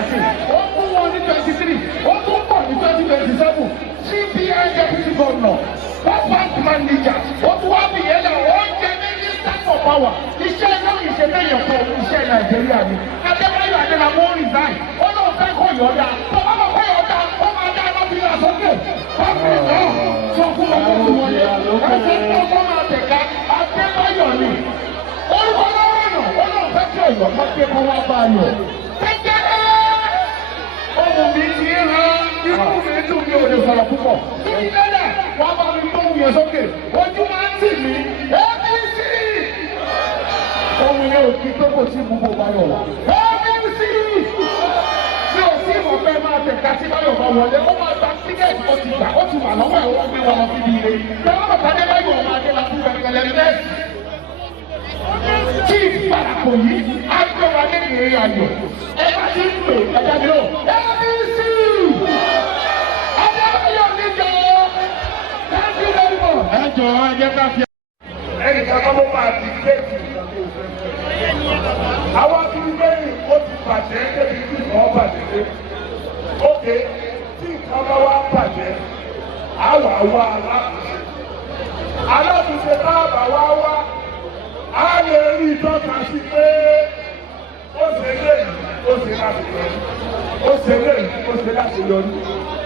2019 ó tún wọn ní 23 ó tún pọ̀ ní 2027 CBN deputy governor bank manager ó tún wá bìyẹn náà ó jẹ́ minister for power iṣẹ́ náà ìṣẹ́lẹ̀yìn kan iṣẹ́ Nàìjíríà ni Adébáyọ̀ Adélábù resign ó náà fẹ́ kọ́ yọ̀ọ́dá tó bá lọ kọ́ yọ̀ọ́dá ó máa dá lọ́bìnrin àsókè báńkì náà sọ fún ọkọ̀ wọlé ẹsẹ̀ tó kọ́ máa tẹ̀ka Adébáyọ̀ ni orúkọ lọ́wọ́ náà ó náà fẹ́ kí ọ̀yọ́ má gbé kọ́ wá bá a yọ. kékeré ohun mi ti ń ran inú mi dùn mí ò lè sọ̀rọ̀ púpọ̀ kí ni lẹ́lẹ̀ wàá bá mi gbóhùn yẹn sókè ojú máa ń tì mí ABC ohun yẹn ò kí tó kò sí gbogbo báyọ̀ wá ABC tí o sí ìmọ̀ fẹ́ máa tẹ̀ka tí báyọ̀ bá wọlé ó máa gba tíkẹ́ẹ̀tì ó ti gbà ó ti wà lọ́wọ́ ẹ̀ ó gbé wọn lọ síbi ire tẹ́wọ́n bàtà dé báyọ̀ ọmọ Adélábù pẹ̀lẹ́pẹ̀lẹ́ lẹ́sì tí ìparapọ̀ yìí á gbé wa léèrè ayọ̀ ẹ bá ti ń pè ẹja mi lọ ABC Adébáyọ̀ níjọ thank you very much. ẹ jọ ẹ jẹ́ ká fi. ẹnì kan kọ́ ló máa di kéèkì àwọn akíndéyìn ó ti bàjẹ́ débi tí ìkan bàjẹ́ dé ókè tí ìkan bá wá bàjẹ́ àwa wá aláàtúnṣe káàbà wá a lè rí ìtọ́ka sí pé ó ṣe léyìí ó ṣe láti yọrí ó ṣe léyìí ó ṣe láti yọrí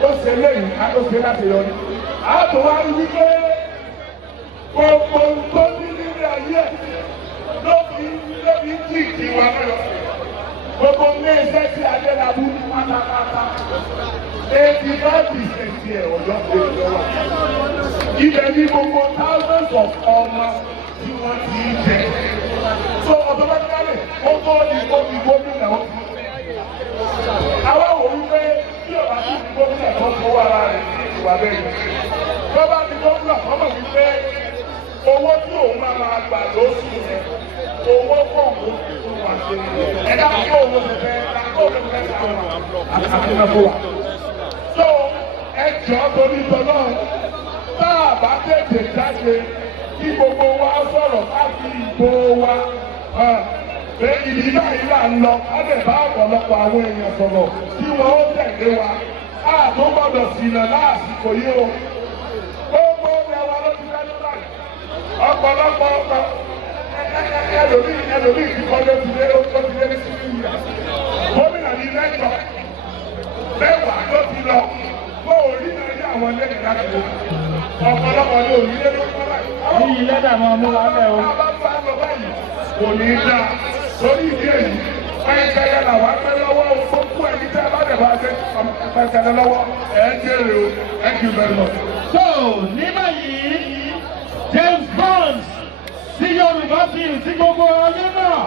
ó ṣe léyìí ó ṣe láti yọrí àtò wá rí wípé gbogbo tó ní nílé ayé ló fi jí ìdíwà lọ gbogbo ní iṣẹ́ tí Adélábù ní pátápátá 85% ẹ̀ ọ̀dọ́ pé lọ́wọ́ ibẹ̀ ní gbogbo thousands of ọmọ tí wọ́n ti jẹ. So automatically ó tó ní omi gómìnà ó ti. Àwa wò wípé bí ọba tí ní gómìnà tó fowó ara rẹ̀ ní ìwà bẹ́ẹ̀. Bọ́bá ní gómìnà tó mọ̀ wípé owó tí òun máa gbà lóṣù rẹ̀ owó kọ̀ọ̀kọ̀ tó wà sí. Ẹ̀dá kí òun ṣe fẹ́ àtúnṣe wa. So ẹ jọ torí tọ́lọ́ tá a bá tètè jáde kí gbogbo wa sọ̀rọ̀ káàkiri ìbò wa ìdí báyìí là ń lọ á lè bá ọ̀pọ̀lọpọ̀ àwọn èèyàn sọ̀rọ̀ kí wọ́n ó tẹ̀lé wa á tó gbọ́dọ̀ ṣìnà láàsìkò yìí o. gbogbo ọ̀rẹ́ wa ló ti dájú báyìí ọ̀pọ̀lọpọ̀ ọkọ̀ ẹlòmíì ti kọ́ ló ti lé ní sísú yìí. gómìnà ní lẹ́jọ́ mẹ́wàá ló ti lọ kó orí náà yá àwọn lẹ́yìn láti lọ. ọ̀pọ̀lọpọ̀ ní òrìlé ló kọ́ báyìí. ní ilé dàmọ́ ọmú wa bẹ́ẹ̀ o. kò ní í dá lórí ìdí èyí pẹ́ńkẹ́lẹ́ làwọn akẹ́ lọ́wọ́ gbogbo ẹni tẹ́ bá dẹ̀ bá dé pẹ́ńkẹ́lẹ́ lọ́wọ́ ẹ̀ ń jèrè o thank you very much. So ní báyìí James Bond sí Yorùbá sí gbogbo ayé náà.